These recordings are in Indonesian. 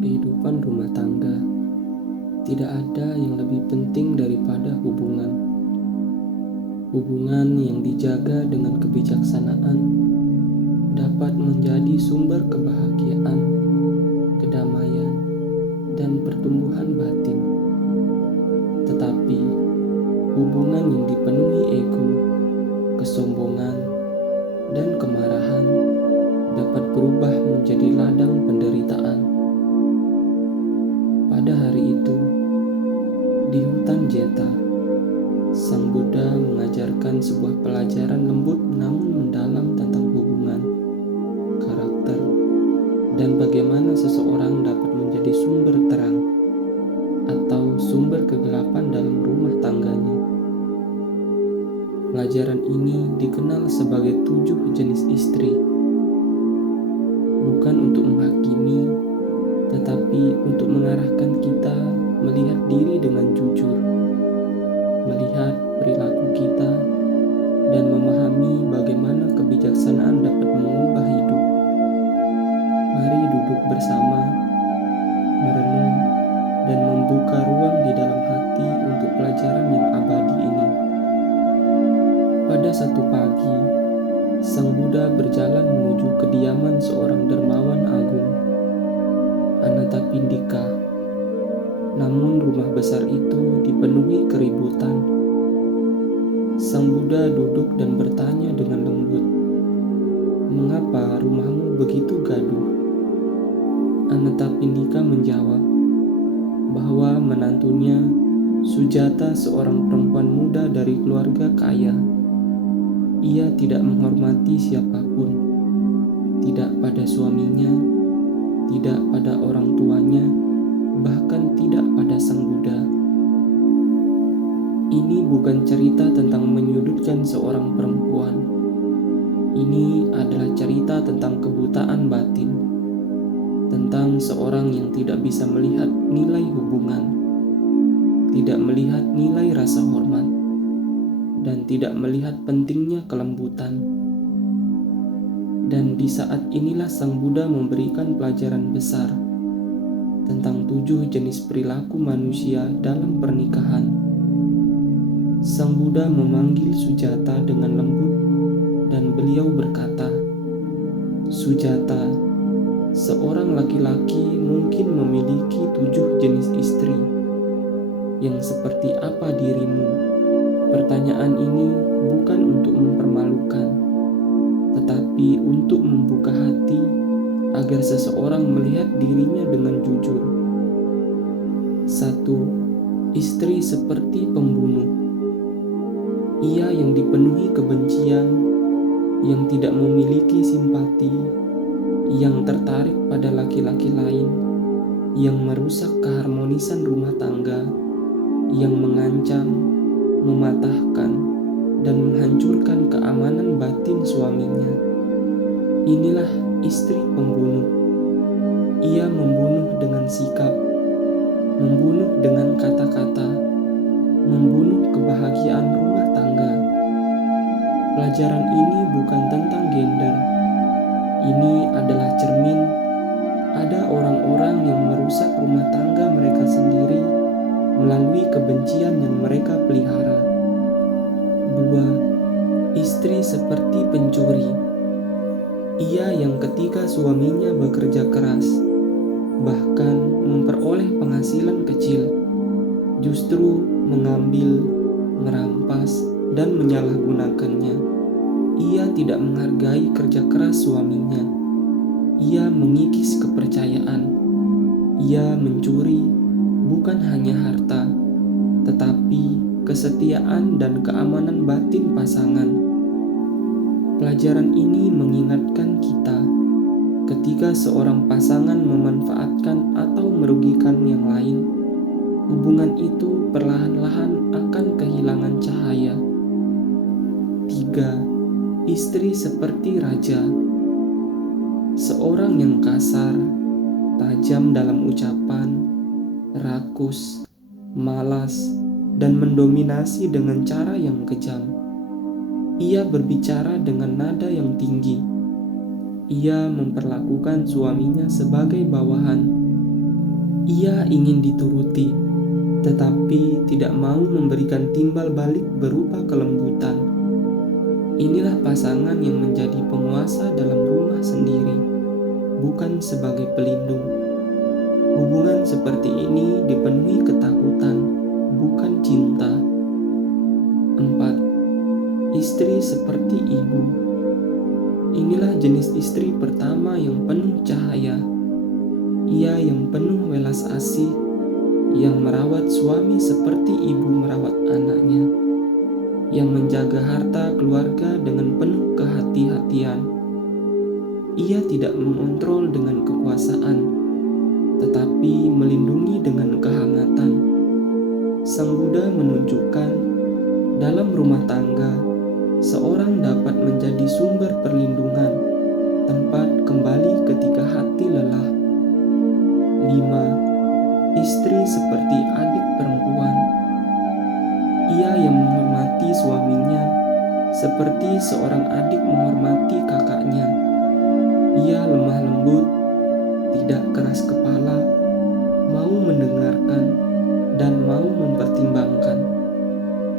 kehidupan rumah tangga, tidak ada yang lebih penting daripada hubungan. Hubungan yang dijaga dengan kebijaksanaan dapat menjadi sumber kebahagiaan, kedamaian, dan pertumbuhan batin. Tetapi, hubungan yang dipenuhi ego, kesombongan, dan kemarahan dapat berubah menjadi ladang penderitaan. Pada hari itu, di hutan Jeta, Sang Buddha mengajarkan sebuah pelajaran lembut namun mendalam tentang hubungan, karakter, dan bagaimana seseorang dapat menjadi sumber terang atau sumber kegelapan dalam rumah tangganya. Pelajaran ini dikenal sebagai 7 jenis istri, bukan untuk menghakimi, tetapi untuk mengarahkan kita melihat diri dengan jujur, melihat perilaku kita, dan memahami bagaimana kebijaksanaan dapat mengubah hidup. Mari duduk bersama, merenung, dan membuka ruang di dalam hati untuk pelajaran yang abadi ini. Pada satu pagi, Sang Buddha berjalan menuju kediaman seorang dermawan agung, Anathapindika. Namun rumah besar itu dipenuhi keributan. Sang Buddha duduk dan bertanya dengan lembut, "Mengapa rumahmu begitu gaduh?" Anathapindika menjawab bahwa menantunya, Sujata, seorang perempuan muda dari keluarga kaya, ia tidak menghormati siapapun, tidak pada suaminya, tidak pada orang tuanya, bahkan tidak pada Sang Buddha. Ini bukan cerita tentang menyudutkan seorang perempuan. Ini adalah cerita tentang kebutaan batin, tentang seorang yang tidak bisa melihat nilai hubungan, tidak melihat nilai rasa hormat, dan tidak melihat pentingnya kelembutan. Dan di saat inilah Sang Buddha memberikan pelajaran besar tentang 7 jenis perilaku manusia dalam pernikahan. Sang Buddha memanggil Sujata dengan lembut dan beliau berkata, "Sujata, seorang laki-laki mungkin memiliki 7 jenis istri. Yang seperti apa dirimu?" Pertanyaan ini bukan untuk mempermalukan, tetapi untuk membuka hati agar seseorang melihat dirinya dengan jujur. 1. Istri seperti pembunuh. Ia yang dipenuhi kebencian, yang tidak memiliki simpati, yang tertarik pada laki-laki lain, yang merusak keharmonisan rumah tangga, yang mengancam, mematahkan, dan menghancurkan keamanan batin suaminya. Inilah istri pembunuh. Ia membunuh dengan sikap, membunuh dengan kata-kata, membunuh kebahagiaan rumah tangga. Pelajaran ini bukan tentang gender. Ini adalah cermin. Ada orang-orang yang merusak rumah tangga mereka sendiri melalui kebencian yang mereka pelihara. 2. Istri seperti pencuri. Ia yang ketika suaminya bekerja keras, bahkan memperoleh penghasilan kecil, justru mengambil, merampas, dan menyalahgunakannya. Ia tidak menghargai kerja keras suaminya. Ia mengikis kepercayaan. Ia mencuri bukan hanya harta, tetapi kesetiaan dan keamanan batin pasangan. Pelajaran ini mengingatkan kita, ketika seorang pasangan memanfaatkan atau merugikan yang lain, hubungan itu perlahan-lahan akan kehilangan cahaya. 3. Istri seperti raja. Seorang yang kasar, tajam dalam ucapan, rakus, malas, dan mendominasi dengan cara yang kejam. Ia berbicara dengan nada yang tinggi. Ia memperlakukan suaminya sebagai bawahan, Ia ingin dituruti, tetapi tidak mau memberikan timbal balik berupa kelembutan. Inilah pasangan yang menjadi penguasa dalam rumah sendiri, bukan sebagai pelindung. Hubungan seperti ini dipenuhi ketakutan, bukan cinta. 4. Istri seperti ibu. Inilah jenis istri pertama yang penuh cahaya. Ia yang penuh welas asih, yang merawat suami seperti ibu merawat anaknya, yang menjaga harta keluarga dengan penuh kehati-hatian. Ia tidak mengontrol dengan kekuasaan, tetapi melindungi dengan kehangatan. Sang Buddha menunjukkan dalam rumah tangga, seorang dapat menjadi sumber perlindungan, tempat kembali ketika hati lelah. 5. Istri seperti adik perempuan. Ia yang menghormati suaminya seperti seorang adik menghormati kakaknya. Ia lemah lembut, tidak keras kepala, mau mendengarkan, dan mau mempertimbangkan.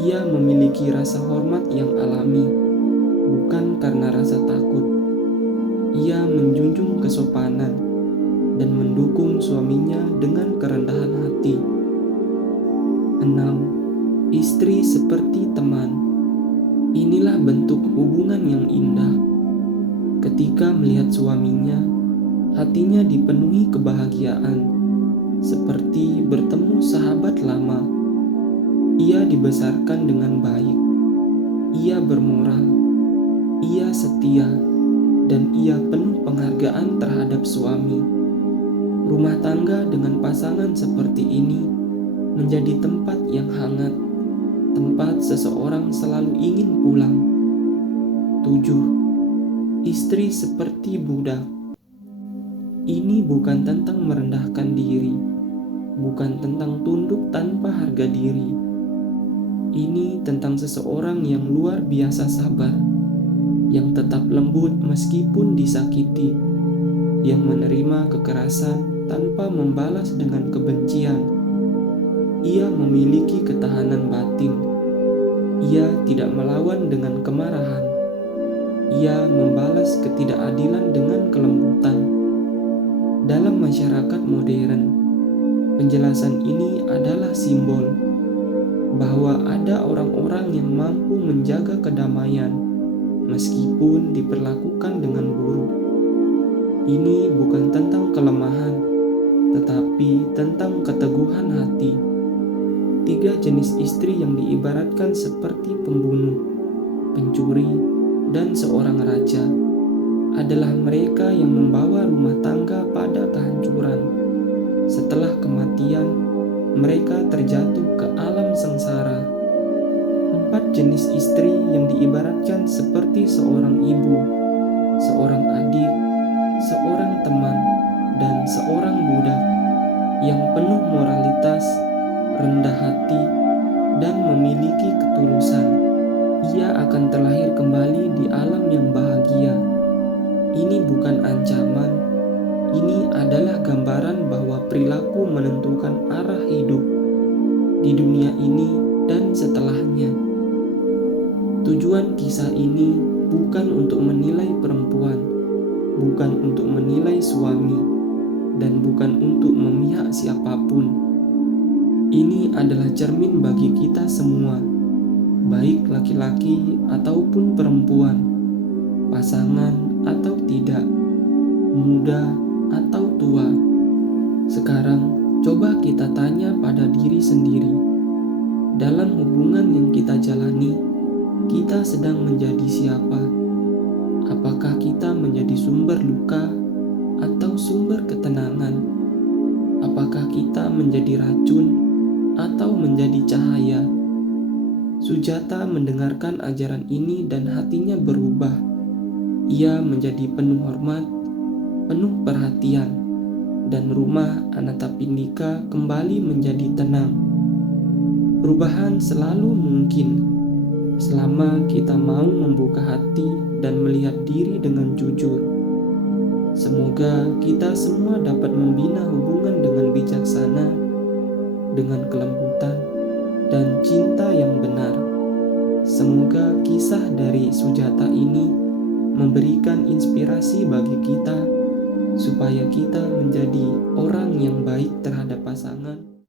Ia memiliki rasa hormat yang alami, bukan karena rasa takut. Ia menjunjung kesopanan dan mendukung suaminya dengan kerendahan hati. 6. Istri seperti teman. Inilah bentuk hubungan yang indah. Ketika melihat suaminya, hatinya dipenuhi kebahagiaan, seperti bertemu sahabat lama. Ia dibesarkan dengan baik. Ia bermoral. Ia setia, dan ia penuh penghargaan terhadap suami. Rumah tangga dengan pasangan seperti ini menjadi tempat yang hangat, tempat seseorang selalu ingin pulang. 7. Istri seperti budak. Ini bukan tentang merendahkan diri, bukan tentang tunduk tanpa harga diri. Ini tentang seseorang yang luar biasa sabar, yang tetap lembut meskipun disakiti, yang menerima kekerasan tanpa membalas dengan kebencian. Ia memiliki ketahanan batin. Ia tidak melawan dengan kemarahan. Ia membalas ketidakadilan dengan kelembutan. Dalam masyarakat modern, penjelasan ini adalah simbol bahwa ada orang-orang yang mampu menjaga kedamaian meskipun diperlakukan dengan buruk. Ini bukan tentang kelemahan, tetapi tentang keteguhan hati. 3 jenis istri yang diibaratkan seperti pembunuh, pencuri, dan seorang raja adalah mereka yang membawa rumah tangga pada kehancuran. Setelah kematian, mereka terjatuh ke alam sengsara. 4 jenis istri yang diibaratkan seperti seorang ibu, seorang adik, seorang teman, dan seorang budak yang penuh moralitas, rendah hati, dan memiliki ketulusan. Ia akan terlahir kembali di alam yang bahagia. Ini bukan ancaman. Ini adalah gambaran bahwa perilaku menentukan arah hidup di dunia ini dan setelahnya. Tujuan kisah ini bukan untuk menilai perempuan, bukan untuk menilai suami, dan bukan untuk memihak siapapun. Ini adalah cermin bagi kita semua, baik laki-laki ataupun perempuan, pasangan atau tidak, muda atau tua. Sekarang, coba kita tanya pada diri sendiri. Dalam hubungan yang kita jalani, kita sedang menjadi siapa? Apakah kita menjadi sumber luka atau sumber ketenangan? Apakah kita menjadi racun atau menjadi cahaya? Sujata mendengarkan ajaran ini dan hatinya berubah. Ia menjadi penuh hormat, penuh perhatian, dan rumah Anathapindika kembali menjadi tenang. Perubahan selalu mungkin selama kita mau membuka hati dan melihat diri dengan jujur. Semoga kita semua dapat membina hubungan dengan bijaksana dengan kelembutan dan cinta yang benar. Semoga kisah dari Sujata ini memberikan inspirasi bagi kita supaya kita menjadi orang yang baik terhadap pasangan